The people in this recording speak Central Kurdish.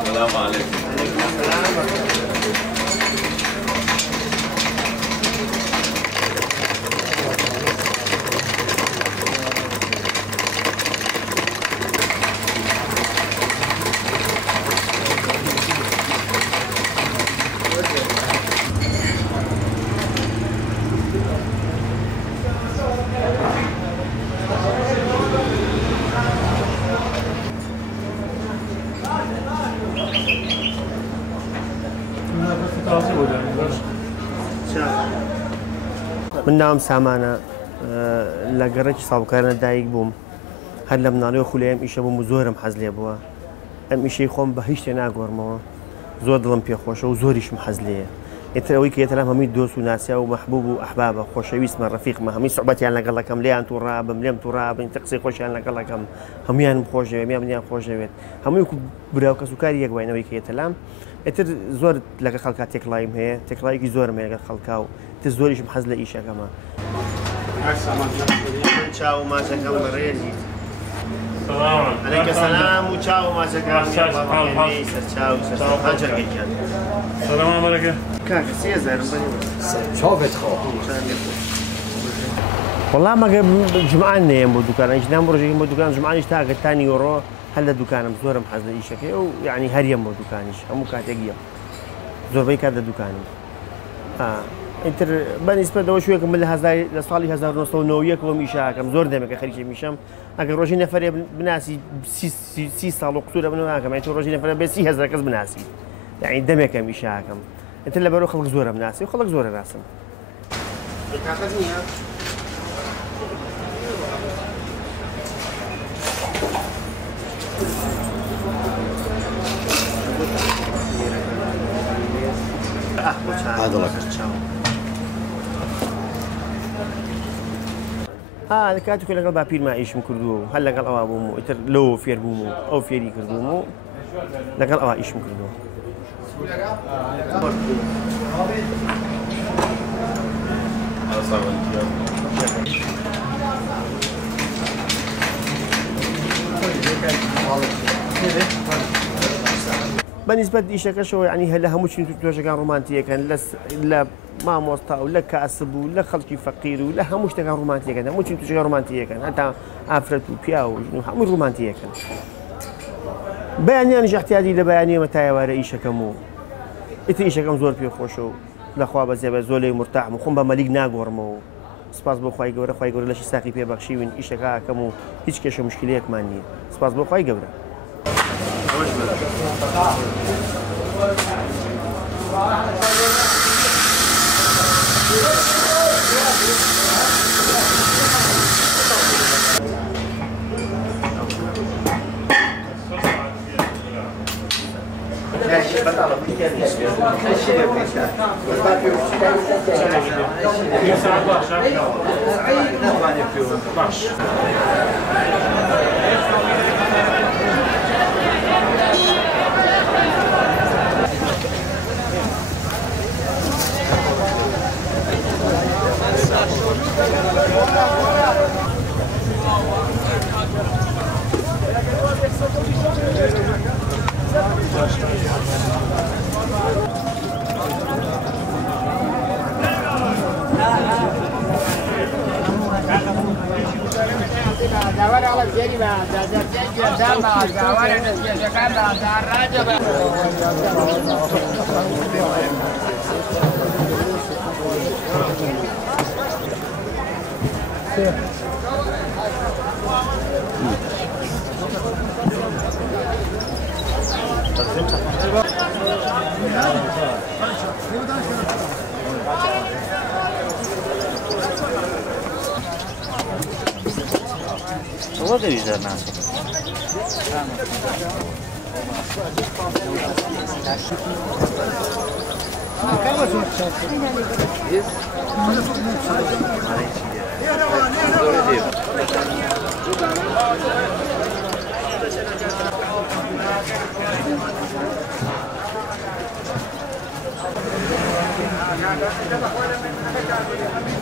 السلام عليكم. من نام سامانە لە گەڕێکی ساڵکارە دایک بووم هەر لە مناڵی خولێ ئەم ئیشە بووم و زۆرم حەز لێ بووە ئەم ئیشەی خۆم بە هیچ شتێ ناگۆڕمەوە زۆر دڵم پێخۆشە و زۆریشم حەز لێیە ئێتر ئەوەی کە ئێتەلام هەمووی دۆست و ناسیا و مەحبوب و ئەحبابە خۆشەویستمە ڕەفیقمە هەمووی سوحبەتیان لەگەڵەکەم لێیان تووڕابم لێم تووڕابن قسەی خۆشیان لەگەڵەکەم هەمویانم خۆشەوێت میان خۆشەوێت هەمووی براو کەس و کاری یەکوینەوەی کە ئێتەلام ئێتر زۆر لەگە خەڵکا تێکڵایم هەیە تێکڵایەکی زۆرم هەیە لەگەڵ خەڵکا و تر زۆریشم حەز لە ئیشەکەمە چاو ماچەکەم بەڕێزی عەلەیکە سەلام و چاو ماچەکەم سەرچاو هاجەرگەیکیان سلام علیکم کاکە 3000 چاوت خۆ وەڵام مەگە جمعان نەیەم بۆ دوکانە هیچ ڕۆژێکم بۆ دوکان جمعانیش تاکە تانی یۆڕۆ هەر لە دوکانم زۆرم حەز لە ئیشەکەی و یعنی هەریەم بۆ دوکانیش هەموو کاتێک یەم زۆربەی کات لە دوکانی ئیتر بەنسبەتەوە شوێکم لە ساڵی 1990 میشاکەم زۆر دەمێکە خەریکی میشەم ئەگەر ڕۆژی نەفرێ بناسی 30 ساڵ و قوتورە بنەوە ناکەم ئەیتر ڕۆژی نەفرە بێ 30,000 کەس بناسی یعنی دەمێکە میشاکەم ئیتر لەبەرەوە خەڵک زۆرم ناسی و خەڵک زۆرە ناسم هذا لك کاتێک لەگەڵ باپیرما ئیشم کردووە و هەر لەگەڵ ئەوە بووم و ئیتر لەوە فێر بووم و ئەو فێری کردووم و لەگەڵ ئەوە ئیشم کردووە بەنسبەت ئیشەکەشەوە ینی هەر لە هەموو چین توێژەکان ڕۆمانتیەکەن لە مامۆستا و لە کاسب و لە خەڵکی فەقیر و لە هەموو شتەکان ڕۆمانتیەکەن هەموو چین توێژەکان ڕۆمانتیەکەن هەتا ئافرەت و پیا و هەموو ڕۆمانتیەکەن بەیانیانیش احتیاجی لە بەیانیەمە تا ئێوارە ئیشەکەم و ئیتر ئیشەکەم زۆر پێخۆشە و لەخوا بەزێبە زۆر لێی مرتاحم و خۆم بە مەلیک ناگۆڕمەوە و سپاس بۆ خوای گەورە خوای گەورە لەشی ساقی پێبەخشیون ئیشەکە ئەکەم و هیچ کێشە مشکلەیەکمان نییە سپاس بۆ خوای گەورە داور على الجريمة داور والله ده يجدر ناس Gracias.